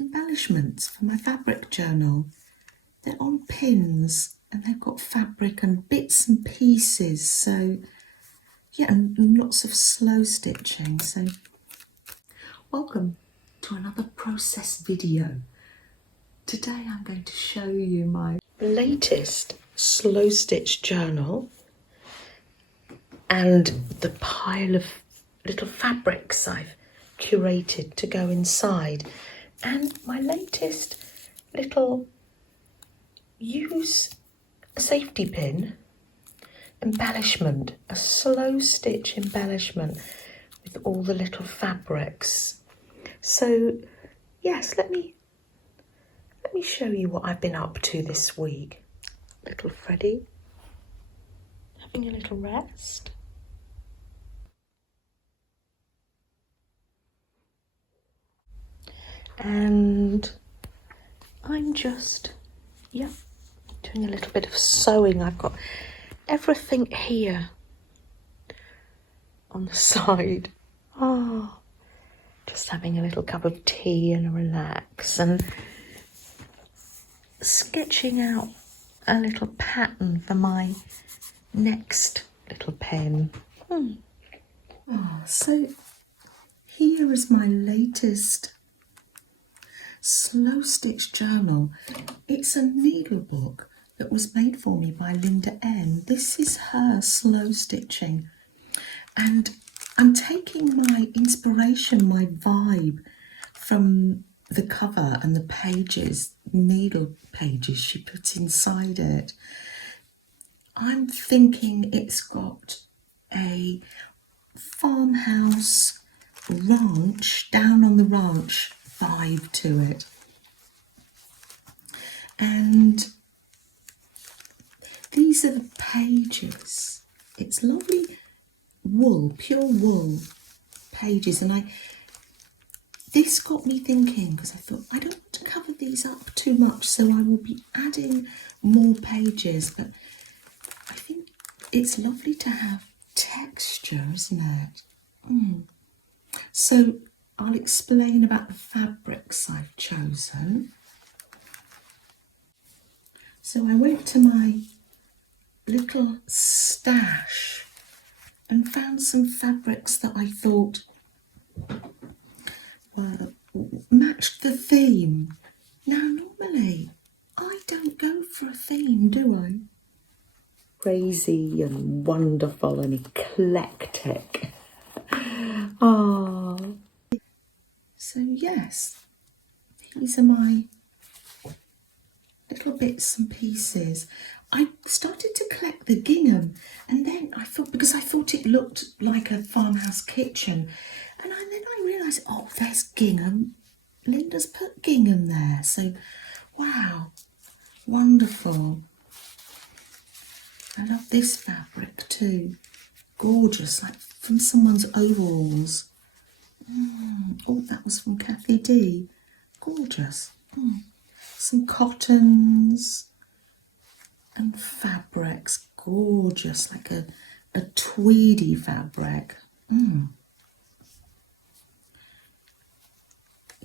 embellishments for my fabric journal. They're on pins and they've got fabric and bits and pieces, so yeah, and lots of slow stitching. So welcome to another process video. Today I'm going to show you my latest slow stitch journal and the pile of little fabrics I've curated to go inside, and my latest little use a safety pin embellishment, a slow stitch embellishment with all the little fabrics. So yes, let me show you what I've been up to this week. Little Freddie having a little rest. And I'm just, doing a little bit of sewing. I've got everything here on the side. Oh, just having a little cup of tea and a relax and sketching out a little pattern for my next little pen. So here is my latest slow stitch journal. It's a needle book that was made for me by Linda N. This is her slow stitching, and I'm taking my inspiration, my vibe from the cover and the pages, needle pages she puts inside it. I'm thinking it's got a farmhouse ranch, down on the ranch vibe to it. And these are the pages. It's lovely wool, pure wool pages, and this got me thinking, because I thought I don't want to cover these up too much, so I will be adding more pages, but I think it's lovely to have texture, isn't it? So I'll explain about the fabrics I've chosen. So I went to my little stash and found some fabrics that I thought matched the theme. Now normally I don't go for a theme, do I? Crazy and wonderful and eclectic. So yes, these are my little bits and pieces. I started to collect the gingham, and then I thought it looked like a farmhouse kitchen, and then I realised, oh, there's gingham. Linda's put gingham there, so wow, wonderful. I love this fabric too, gorgeous, like from someone's overalls. Oh, that was from Kathy D. Gorgeous. Some cottons and fabrics, gorgeous, like a tweedy fabric.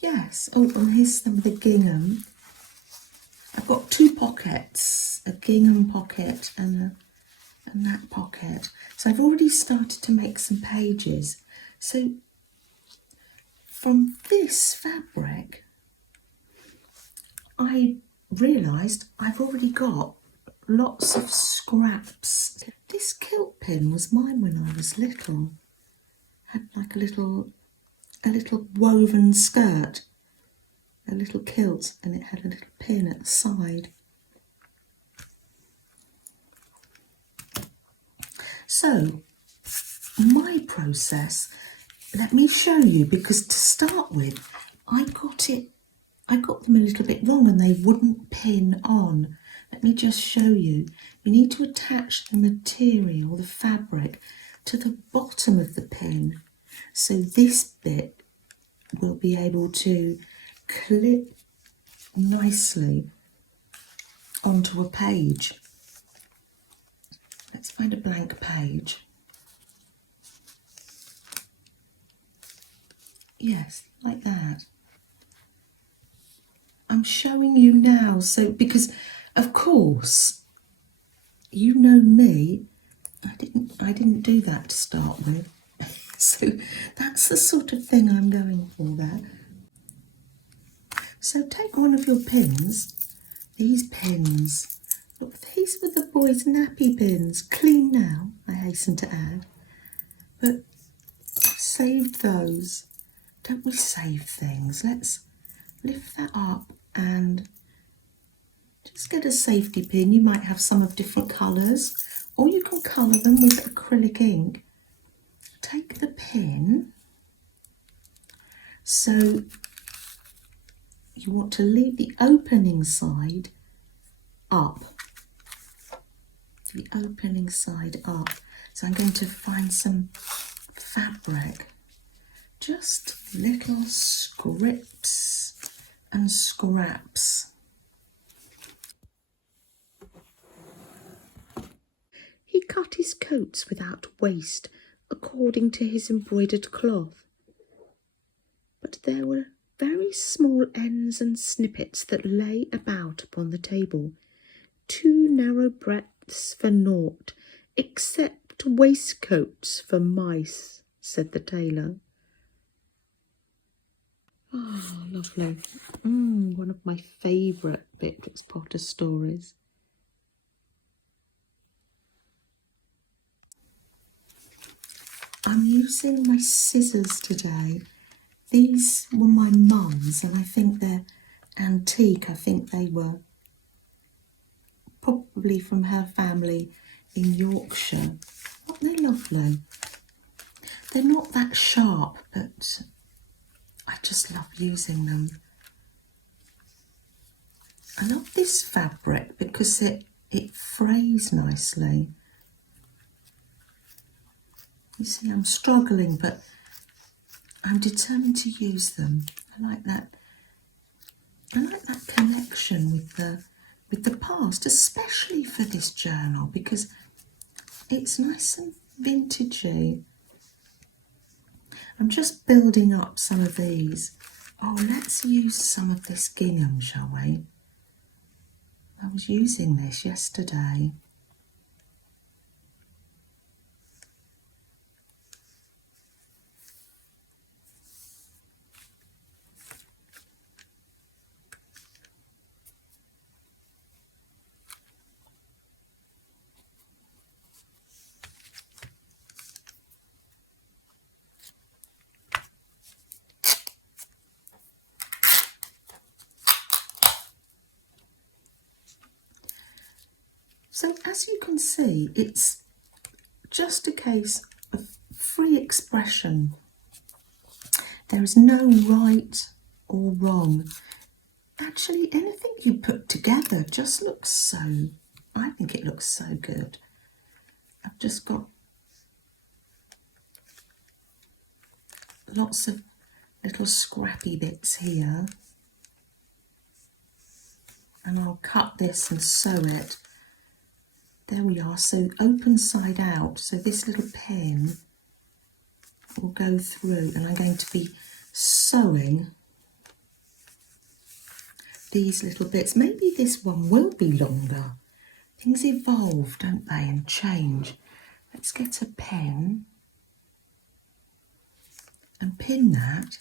Yes. Oh, and here's some of the gingham. I've got two pockets, a gingham pocket and that pocket. So I've already started to make some pages. So from this fabric, I realised I've already got lots of scraps. This kilt pin was mine when I was little. Had like a little woven skirt, a little kilt, and it had a little pin at the side. So my process, let me show you, because to start with, I got them a little bit wrong and they wouldn't pin on. Let me just show you. You need to attach the material, the fabric, to the bottom of the pin. So this bit will be able to clip nicely onto a page. Let's find a blank page. Yes, like that. showing you now, so because of course you know me, I didn't do that to start with. So that's the sort of thing I'm going for there. So take one of your pins, these pins. Look, these were the boys' nappy pins, clean now, I hasten to add. But I saved those. Don't we save things? Let's lift that up and just get a safety pin. You might have some of different colours, or you can colour them with acrylic ink. Take the pin. So you want to leave the opening side up. The opening side up. So I'm going to find some fabric. Just little scrips and scraps. He cut his coats without waste, according to his embroidered cloth. But there were very small ends and snippets that lay about upon the table, too narrow breadths for naught, except waistcoats for mice, said the tailor. Ah, lovely. One of my favourite Beatrix Potter stories. I'm using my scissors today. These were my mum's and I think they're antique. I think they were probably from her family in Yorkshire. Aren't they lovely? They're not that sharp, but I just love using them. I love this fabric because it frays nicely. You see, I'm struggling, but I'm determined to use them. I like that connection with the past, especially for this journal, because it's nice and vintagey. I'm just building up some of these. Oh, let's use some of this gingham, shall we? I was using this yesterday. So as you can see, it's just a case of free expression. There is no right or wrong. Actually, anything you put together just looks so, I think it looks so good. I've just got lots of little scrappy bits here. And I'll cut this and sew it. There we are, so open side out. So this little pin will go through and I'm going to be sewing these little bits. Maybe this one will be longer. Things evolve, don't they, and change. Let's get a pen and pin that.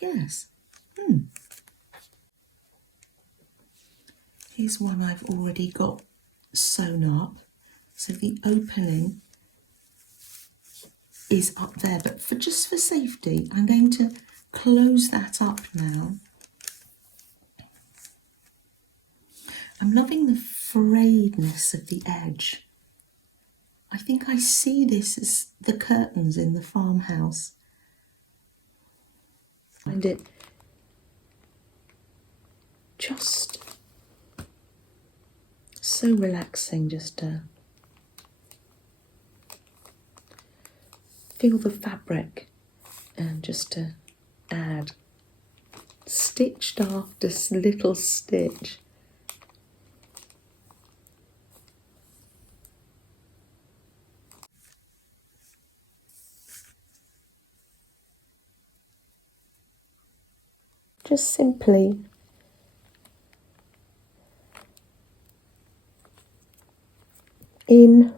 Yes. Here's one I've already got sewn up. So the opening is up there, but just for safety, I'm going to close that up now. I'm loving the frayedness of the edge. I think I see this as the curtains in the farmhouse. Find it just so relaxing just to feel the fabric and just to add stitched after little stitch. just simply in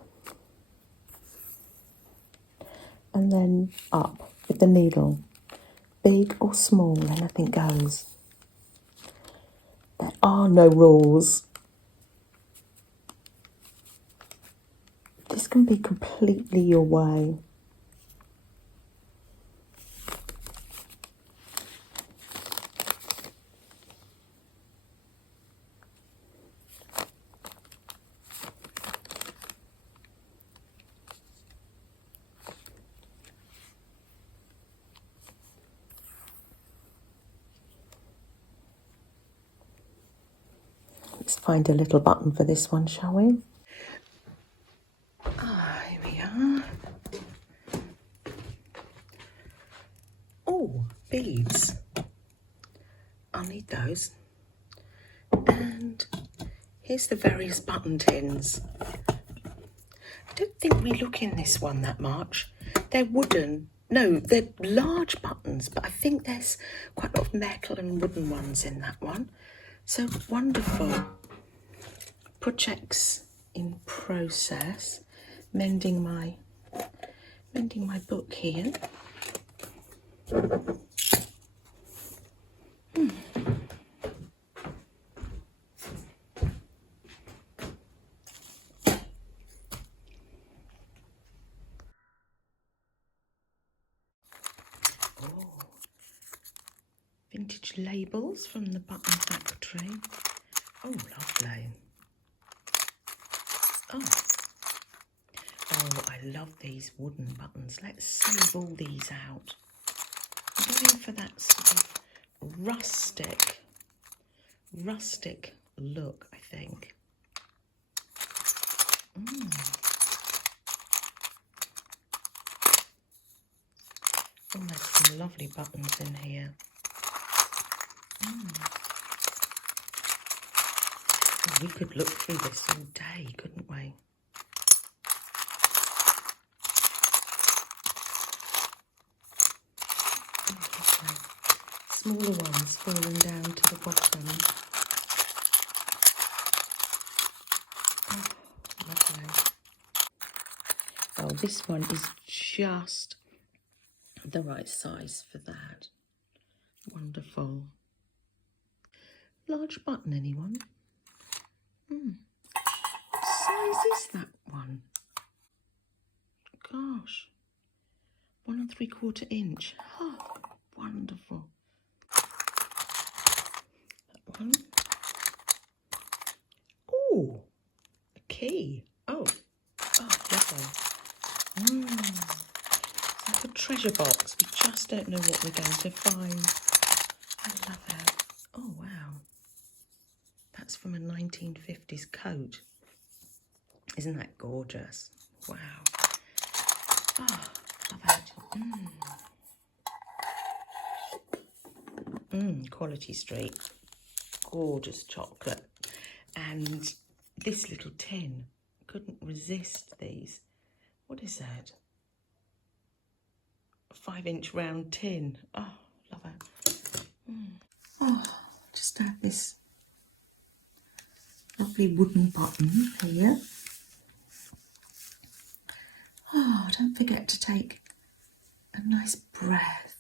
and then up with the needle. Big or small, anything goes. There are no rules. This can be completely your way. Let's find a little button for this one, shall we? Here we are. Oh, beads. I'll need those. And here's the various button tins. I don't think we look in this one that much. They're wooden. No, they're large buttons, but I think there's quite a lot of metal and wooden ones in that one. So wonderful. Projects in process. Mending my book here. Vintage labels from the Button Factory. Oh, lovely. Oh, I love these wooden buttons. Let's save all these out. I'm going for that sort of rustic look, I think. Oh, there's some lovely buttons in here. We could look through this all day, couldn't we? Smaller ones falling down to the bottom. Oh, lovely. Oh, this one is just the right size for that. Wonderful. Large button, anyone? What size is that one? Gosh. 1 3/4 inch. Oh, wonderful. That one. Oh, a key. Oh, lovely. It's like a treasure box. We just don't know what we're going to find. I love it. Oh, wow. That's from a 1950s coat. Isn't that gorgeous? Wow. Oh, love it. Quality Street. Gorgeous chocolate. And this little tin, couldn't resist these. What is that? A 5-inch round tin. Oh, love it. Oh, just add this lovely wooden button here. Oh, don't forget to take a nice breath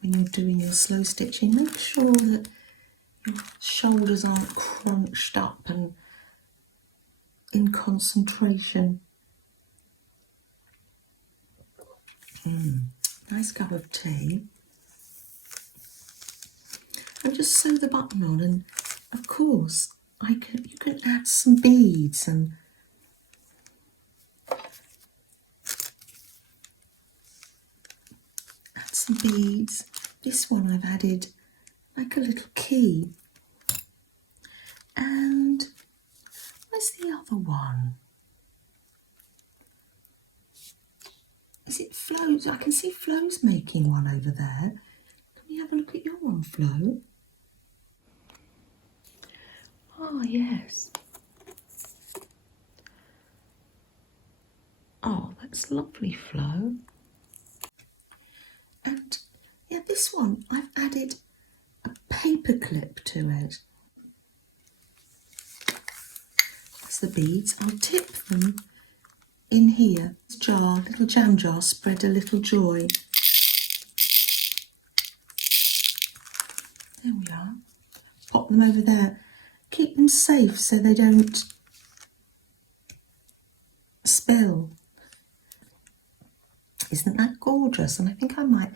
when you're doing your slow stitching. Make sure that your shoulders aren't crunched up and in concentration. Nice cup of tea. And just sew the button on, and of course you can add some beads and This one I've added like a little key. And where's the other one? Is it Flo's? I can see Flo's making one over there. Can we have a look at your one, Flo? Oh, yes. Oh, that's lovely, Flo. And yeah, this one I've added a paper clip to it. That's the beads. I'll tip them in here. This jar, little jam jar, spread a little joy. There we are. Pop them over there. Keep them safe so they don't spill. Isn't that gorgeous? And I think I might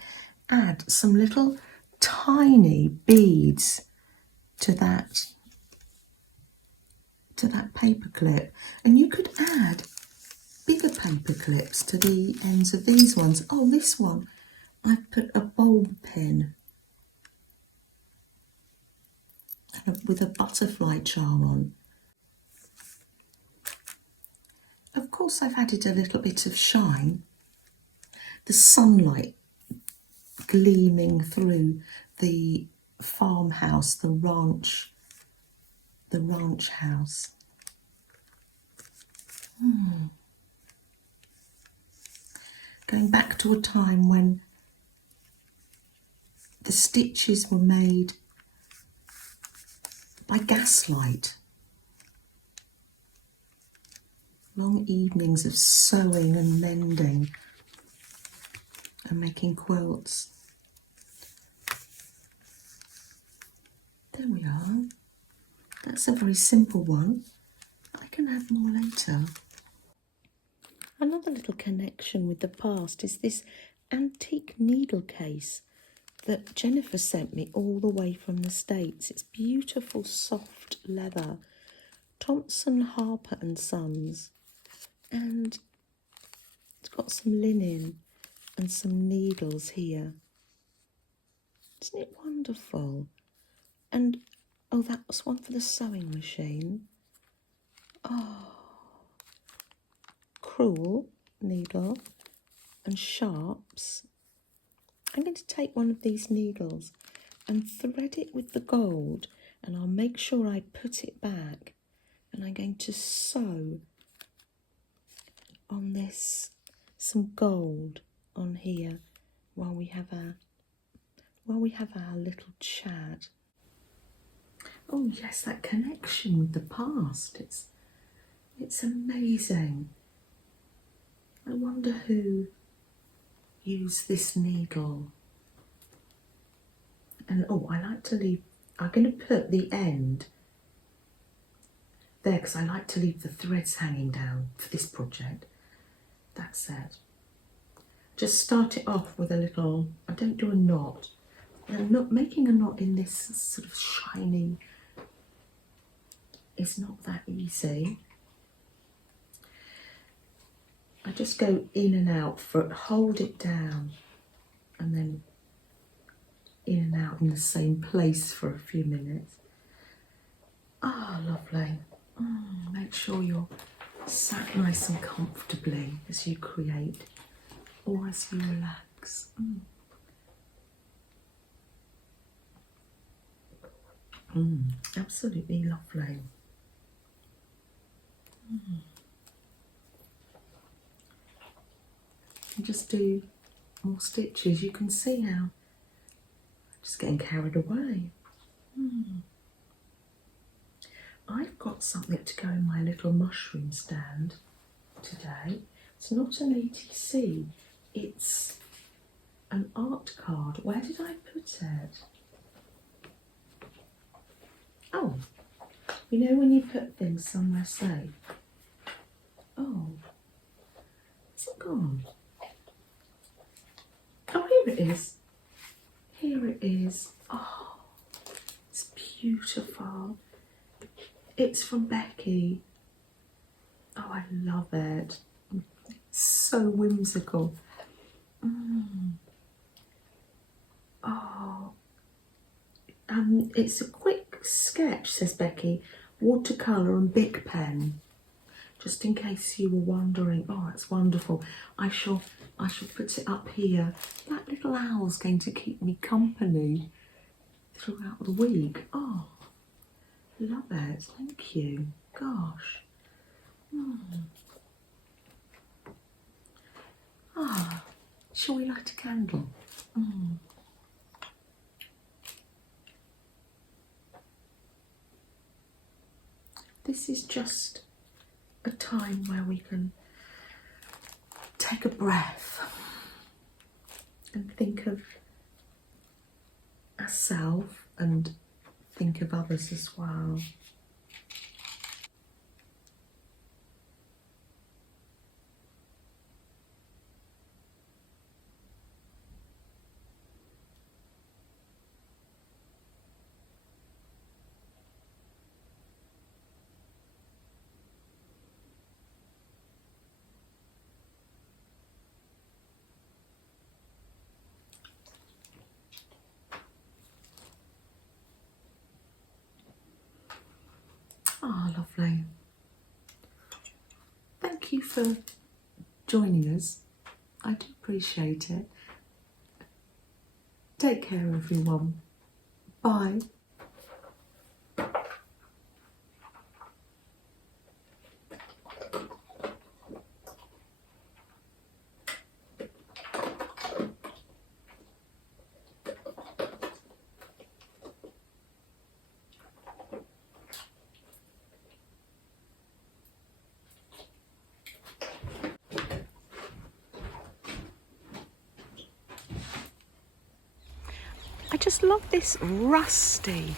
add some little tiny beads to that paper clip. And you could add bigger paper clips to the ends of these ones. Oh, this one, I've put a bulb pin with a butterfly charm on. Of course, I've added a little bit of shine. The sunlight gleaming through the farmhouse, the ranch house. Going back to a time when the stitches were made by gaslight. Long evenings of sewing and mending and making quilts. There we are. That's a very simple one. I can add more later. Another little connection with the past is this antique needle case that Jennifer sent me all the way from the States. It's beautiful soft leather, Thompson Harper and Sons, and it's got some linen and some needles here. Isn't it wonderful? And oh, that was one for the sewing machine. Oh, crewel needle and sharps. I'm going to take one of these needles and thread it with the gold, and I'll make sure I put it back, and I'm going to sew on this some gold on here while we have our little chat. Oh yes, that connection with the past, it's amazing. I wonder who used this needle. And oh, I like to leave, I'm going to put the end there because I like to leave the threads hanging down for this project. That's it. Just start it off with a little, I don't do a knot. And not making a knot in this sort of shiny is not that easy. I just go in and out for it, hold it down, and then in and out in the same place for a few minutes. Ah, lovely. Make sure you're sat nice and comfortably as you create or as you relax. Absolutely lovely. And just do more stitches. You can see how I'm just getting carried away. I've got something to go in my little mushroom stand today. It's not an ATC, it's an art card. Where did I put it? Oh, you know when you put things somewhere safe? Oh, is it gone? Oh, here it is. Here it is. Oh, it's beautiful. It's from Becky. Oh, I love it. It's so whimsical. Oh, it's a quick sketch, says Becky. Watercolour and Bic pen. Just in case you were wondering. Oh, that's wonderful. I shall put it up here. That little owl's going to keep me company throughout the week. Oh, love it. Thank you. Gosh. Ah, shall we light a candle? this is just a time where we can take a breath and think of ourselves and think of others as well. Ah, lovely. Thank you for joining us. I do appreciate it. Take care, everyone. Bye. I just love this rusty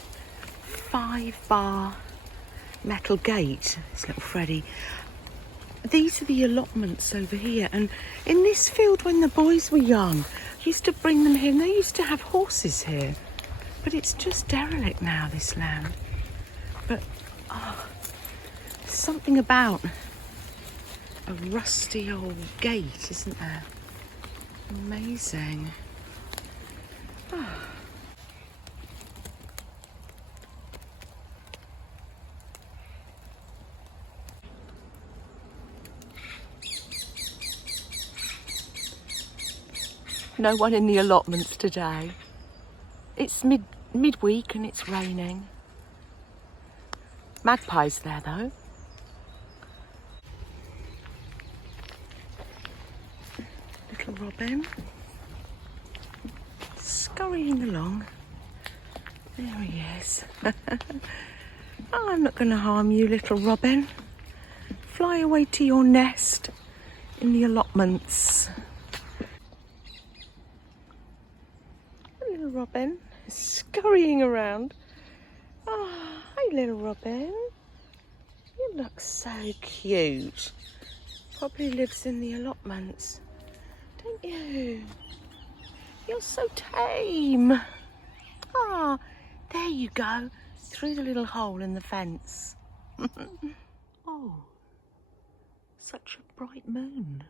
5-bar metal gate. This little Freddy. These are the allotments over here, and in this field when the boys were young, I used to bring them here and they used to have horses here, but it's just derelict now, this land. But there's something about a rusty old gate, isn't there? Amazing. No one in the allotments today. It's midweek and it's raining. Magpie's there though. Little robin. Scurrying along. There he is. Oh, I'm not going to harm you, little robin. Fly away to your nest in the allotments. Little robin scurrying around. Oh, hi little robin. You look so cute. Probably lives in the allotments, don't you? You're so tame. Ah, there you go, through the little hole in the fence. Oh, such a bright moon.